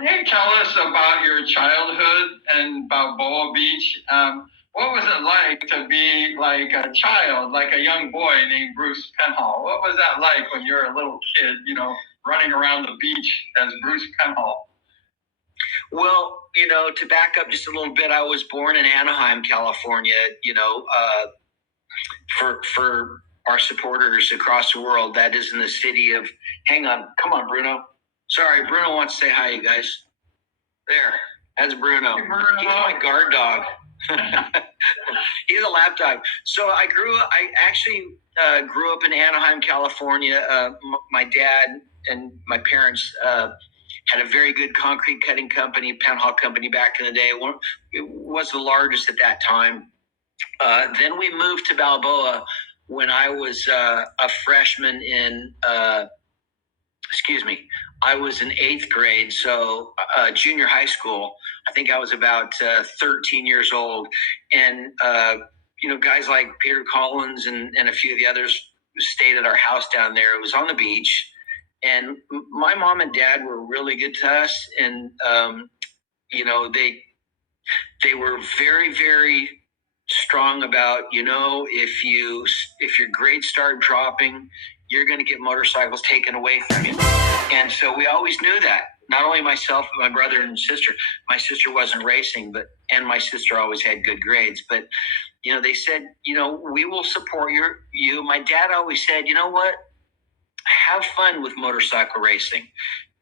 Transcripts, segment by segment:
Can you tell us about your childhood in Balboa Beach? What was it like to be like a child, like a young boy named Bruce Penhall? What was that like when you were a little kid, running around the beach as Bruce Penhall? Well, to back up just a little bit, I was born in Anaheim, California. For our supporters across the world, that is in the city of. Hang on, come on, Bruno. Sorry, Bruno wants to say hi, you guys. There, that's Bruno. Hey, Bruno. He's my guard dog. He's a lap dog. So I actually grew up in Anaheim, California. My dad and my parents had a very good concrete cutting company, Penhall company back in the day. It was the largest at that time. Then we moved to Balboa when I was a freshman in, I was in 8th grade, so junior high school. I think I was about 13 years old. And, guys like Peter Collins and a few of the others stayed at our house down there. It was on the beach. And my mom and dad were really good to us. And, they were very, very strong about, if your grades start dropping, you're going to get motorcycles taken away from you. And so we always knew that. Not only myself, but my brother and sister. My sister wasn't racing, and my sister always had good grades. But, they said, we will support you. My dad always said, you know what? Have fun with motorcycle racing,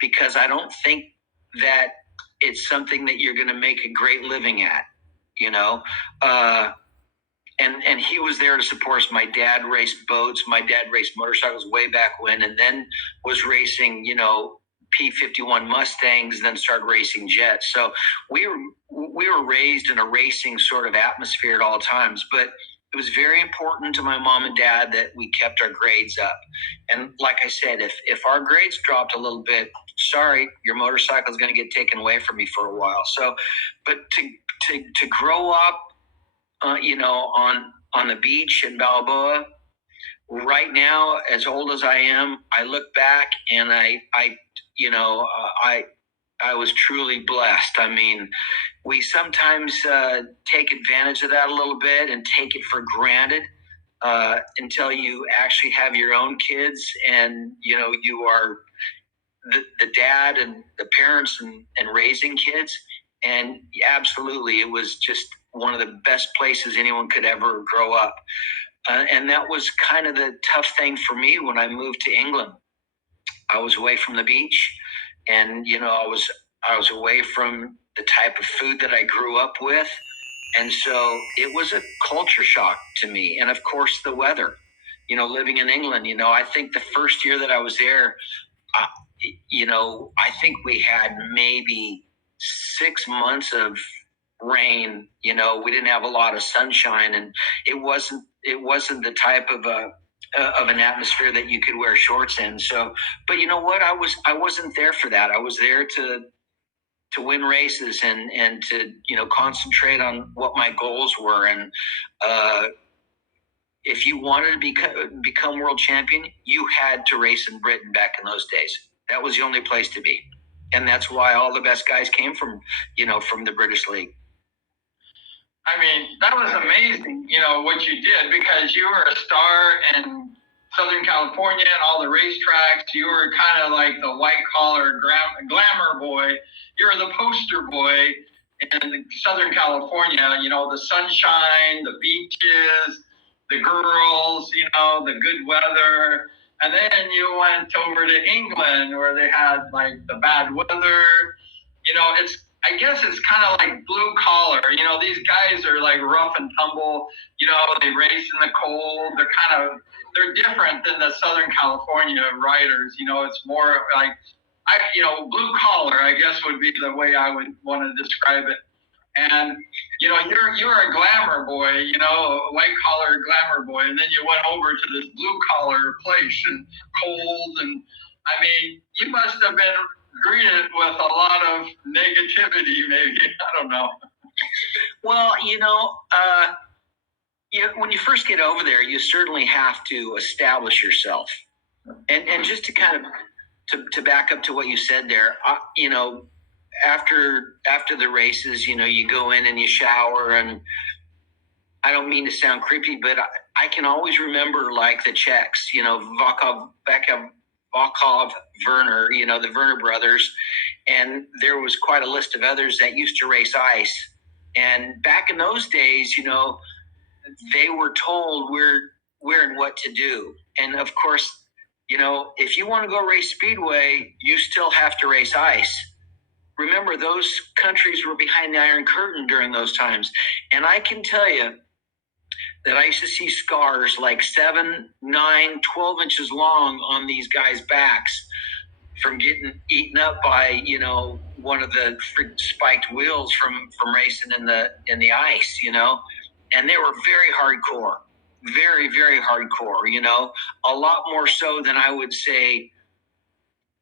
because I don't think that it's something that you're going to make a great living at, And he was there to support us. My dad raced boats. My dad raced motorcycles way back when, and then was racing, P-51 Mustangs, and then started racing jets. So we were raised in a racing sort of atmosphere at all times. But it was very important to my mom and dad that we kept our grades up. And like I said, if our grades dropped a little bit, sorry, your motorcycle is going to get taken away from me for a while. So, but to grow up, on the beach in Balboa, right now, as old as I am, I look back and I was truly blessed. I mean, we sometimes take advantage of that a little bit and take it for granted until you actually have your own kids and, you are the dad and the parents and raising kids. And absolutely, it was just one of the best places anyone could ever grow up. And that was kind of the tough thing for me when I moved to England. I was away from the beach, and, I was away from the type of food that I grew up with. And so it was a culture shock to me. And of course, the weather, living in England, I think the first year that I was there, I think we had maybe 6 months of rain. We didn't have a lot of sunshine, and it wasn't the type of an atmosphere that you could wear shorts in. So, but you know what? I wasn't there for that. I was there to win races and to, concentrate on what my goals were. And if you wanted to become world champion, you had to race in Britain back in those days. That was the only place to be. And that's why all the best guys came from the British League. I mean, that was amazing, what you did, because you were a star in Southern California and all the racetracks. You were kind of like the white-collar glamour boy. You were the poster boy in Southern California, the sunshine, the beaches, the girls, the good weather. And then you went over to England where they had like the bad weather. I guess it's kind of like blue collar. These guys are like rough and tumble. They race in the cold. They're different than the Southern California riders. It's more like, blue collar, I guess would be the way I would want to describe it. And, you're a glamour boy, a white collar glamour boy. And then you went over to this blue collar place and cold. And I mean, you must have been greeted with a lot of negativity, maybe. I don't know. Well, when you first get over there, you certainly have to establish yourself. And just to kind of, to back up to what you said there, after the races, you go in and you shower, and I don't mean to sound creepy, but I can always remember like the Czechs, Volkov, Werner, the Werner brothers, and there was quite a list of others that used to race ice. And back in those days, they were told where and what to do. And of course, if you want to go race Speedway, you still have to race ice. Remember, those countries were behind the Iron Curtain during those times. And I can tell you that I used to see scars like 7, 9, 12 inches long on these guys' backs from getting eaten up by, one of the spiked wheels from racing in the ice, and they were very hardcore, very, very hardcore, a lot more so than I would say,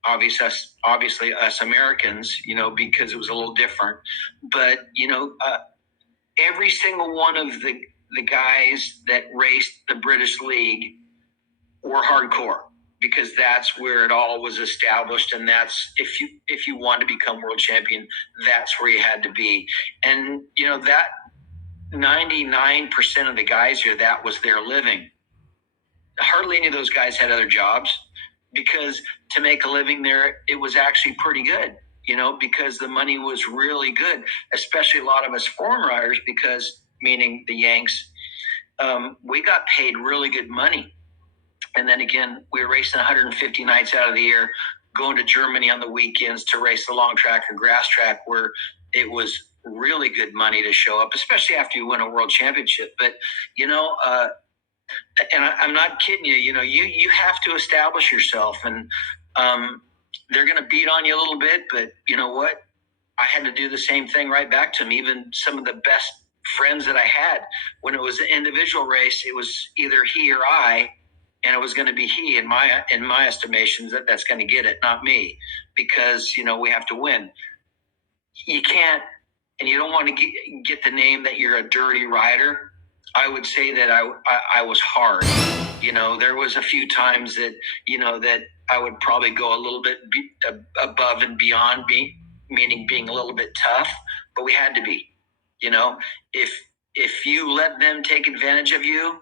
obviously us Americans, because it was a little different. But, every single one of the guys that raced the British League were hardcore, because that's where it all was established. And that's, if you want to become world champion, that's where you had to be. And, that 99% of the guys here, that was their living. Hardly any of those guys had other jobs, because to make a living there, it was actually pretty good, because the money was really good, especially a lot of us foreign riders, because meaning the Yanks, we got paid really good money. And then again, we were racing 150 nights out of the year, going to Germany on the weekends to race the long track or grass track, where it was really good money to show up, especially after you win a world championship. But, and I'm not kidding you, you have to establish yourself, and they're going to beat on you a little bit, but you know what? I had to do the same thing right back to them. Even some of the best friends that I had, when it was an individual race, it was either he or I, and it was going to be he in my estimations that's going to get it, not me, because we have to win. You can't, and you don't want to get the name that you're a dirty rider. I would say that I was hard. There was a few times that that I would probably go a little bit above and beyond me, meaning being a little bit tough, but we had to be. If you let them take advantage of you,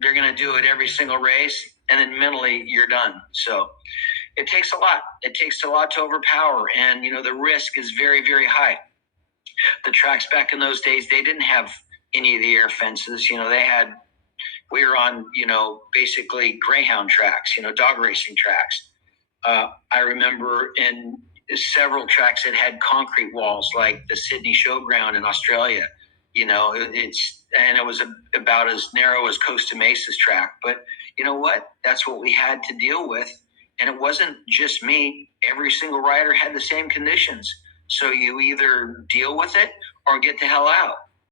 they're going to do it every single race, and then mentally you're done. So it takes a lot. It takes a lot to overpower, and the risk is very, very high. The tracks back in those days, they didn't have any of the air fences. We were on, basically greyhound tracks, dog racing tracks. I remember in several tracks that had concrete walls, like the Sydney Showground in Australia. It was about as narrow as Costa Mesa's track. But you know what? That's what we had to deal with. And it wasn't just me. Every single rider had the same conditions. So you either deal with it or get the hell out.